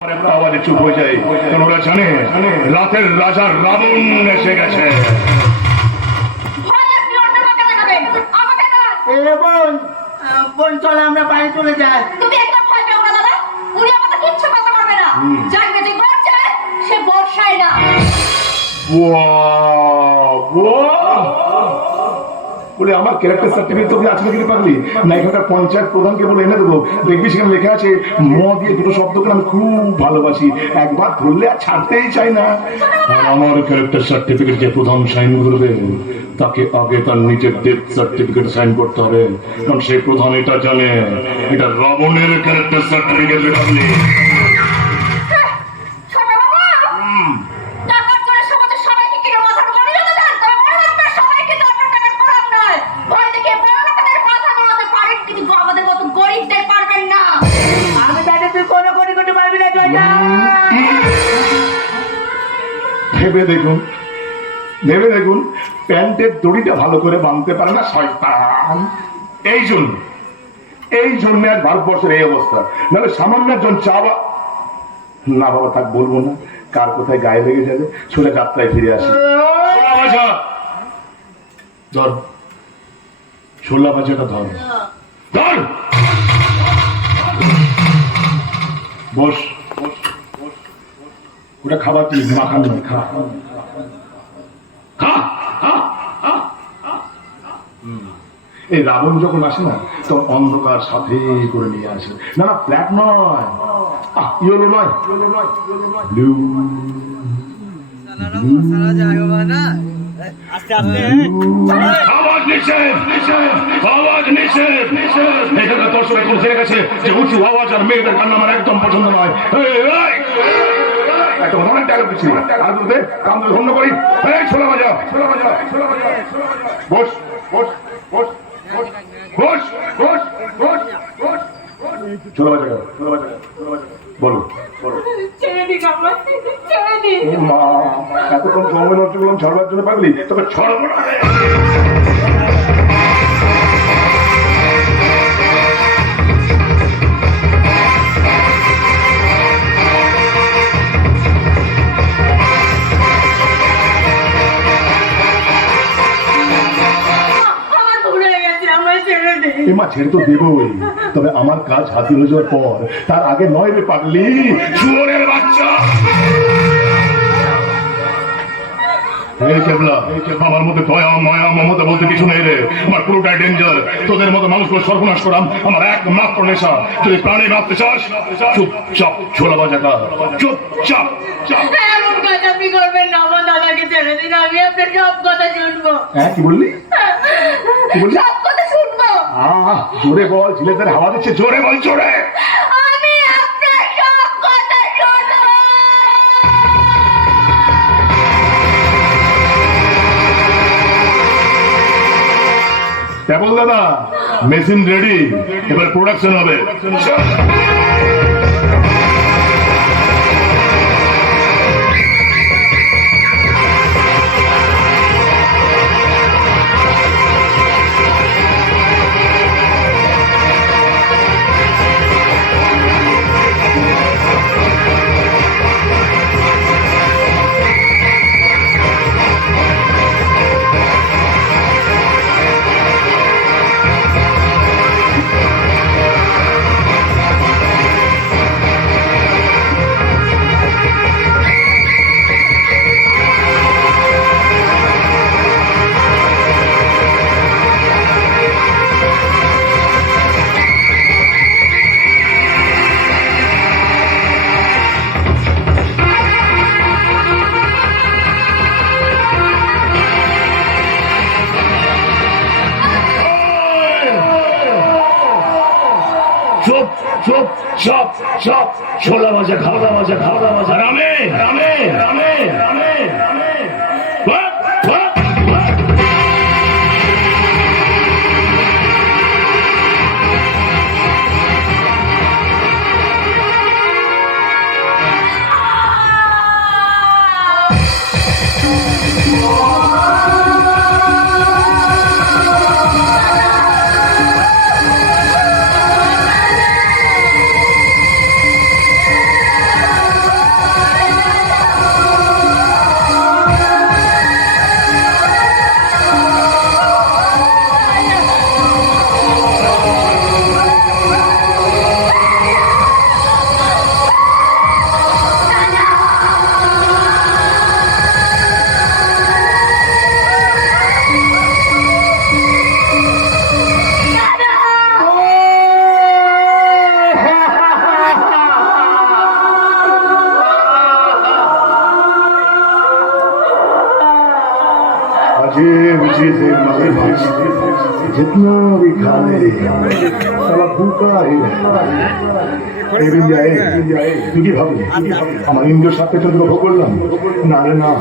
আমার আওয়াজে চুপ হয়ে যায় কারণ ওরা জানে রাতের রাজা রাবণ এসে গেছে। বোন আহ, আমরা বাড়ি চলে যাই। তুমি একটা ভয় পাও না দাদা। উনি আমাকে কিচ্ছু কথা বলবে না। যার বেটি বর্ষে সে বর্ষায় না। বলে, আমার ক্যারেক্টার সার্টিফিকেট আজকে পারলি? না এখানকার পঞ্চায়েত প্রধানকে বলে এনে দেবো। দেখবি সেখানে লেখা আছে, ম দিয়ে দুটো শব্দকে আমি খুব ভালোবাসি। একবার ধরলে আর ছাড়তেই চাই না। আমার ক্যারেক্টার সার্টিফিকেট যে প্রধান সাইন করবে, তাকে আগে তার নিজের ডেথ সার্টিফিকেট সাইন করতে হবে। কারণ সেই প্রধান এটা জানে। এটা রাবণের ক্যারেক্টার সার্টিফিকেট লেখাবলি ভেবে দেখুন ভেবে দেখুন প্যান্টের দড়িটা ভালো করে বাঁধতে পারে না শয়তান। এই জন্য এই জন্য আজ ভারতবর্ষের এই অবস্থা। নাহলে সামান্য একজন চা না বাবা থাক বলব না কার কোথায় গায়ে লেগে যাবে সোজা যাত্রায় ফিরে আসি। ধর ছোলা ভাজাটা ধর ধর! বস বস বস। ওটা খাবার কি মাখান নয় খা। এই রাবণ যখন আসে না তখন অন্ধকার সাথে করে নিয়ে আসে। না না ব্ল্যাক নয়। ইয়েলো নয়। ব্লু আওয়াজ নিষেধ নিষেধ আওয়াজ নিষেধ নিষেধ। এখানে দর্শক এখন জেনে গেছে যে উঁচু আওয়াজ আর মেয়েদের কান্না আমার একদম পছন্দ নয়! একটা অনেক ডায়লগ দিচ্ছি আর বলতে কাম ধন্য করি। এই ছোলা বাজা ছোলা বাজা ছোলা বাজা বস বস বস বস বস বস বস বস ছোলা বাজা ছোলা বাজা ছোলা বাজা বলো মা এতক্ষণ সময় নষ্ট করলাম ছড়বার জন্য পারলি তবে ছড়ব না। ছেড়ে দিন এ মা ছেড়ে তো দেবই। তবে আমার কাজ হাতি হয়ে যাওয়ার পর তার আগে নয় রে পারলি শুয়োরের বাচ্চা। আমার মধ্যে দয়া মায়া মমতা বলতে কিছু নেই রে। আমার পুরোটাই ডেঞ্জার তোদের মতো মানুষগুলো সর্বনাশ করাম আমার একমাত্র নেশা। যদি প্রাণী ভাবতে চাস চুপচাপ ছোলা বাজা চুপচাপ চাপ এমন কাজ আপনি করবেন না আমার দাদাকে ছেড়ে দিন আমি সব কথা শুনব। কি বললি? কি বললি? আহ জোরে বল ঝিলেদের হাওয়া দিচ্ছে জোরে বল জোরে। কেবল দাদা মেশিন রেডি এবার প্রোডাকশন হবে। সব সব ছোলা ভাজা খাওয়া মাঝে খাওয়া দাওয়া রামে রামে রামে রামে अजीब चीज है मगर जितना भी खा ले साला भूखा ही रहता है। এই বিন্দিয়ায়, তুই কি ভাবলি আমার ইন্দ্র সাথে চন্দ্র ভোগ করলাম না রে না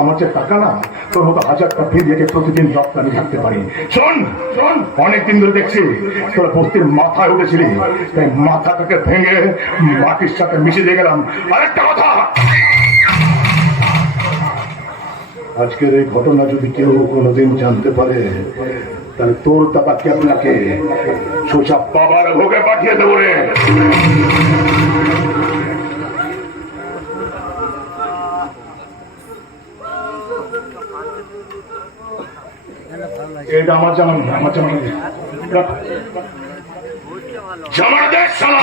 আমার যে টাকা না তোর মতো হাজারটা ফিরিয়ে প্রতিদিন রপ্তানি থাকতে পারি শোন শোন অনেকদিন ধরে দেখছি তোরা বস্তির মাথায় উঠেছিলি তাই মাথাটাকে ভেঙে মাটির সাথে মিশে দিয়ে গেলাম আরেকটা কথা আজকের এই ঘটনা যদি কেউ কোনোদিন জানতে পারে, তাহলে তোর দাদাকে আপনাকে সোজা বাবার ভোগে পাঠিয়ে দেবো রে। এটা আমার জামা আমার জামা না। জামাটা দেখ, শালা।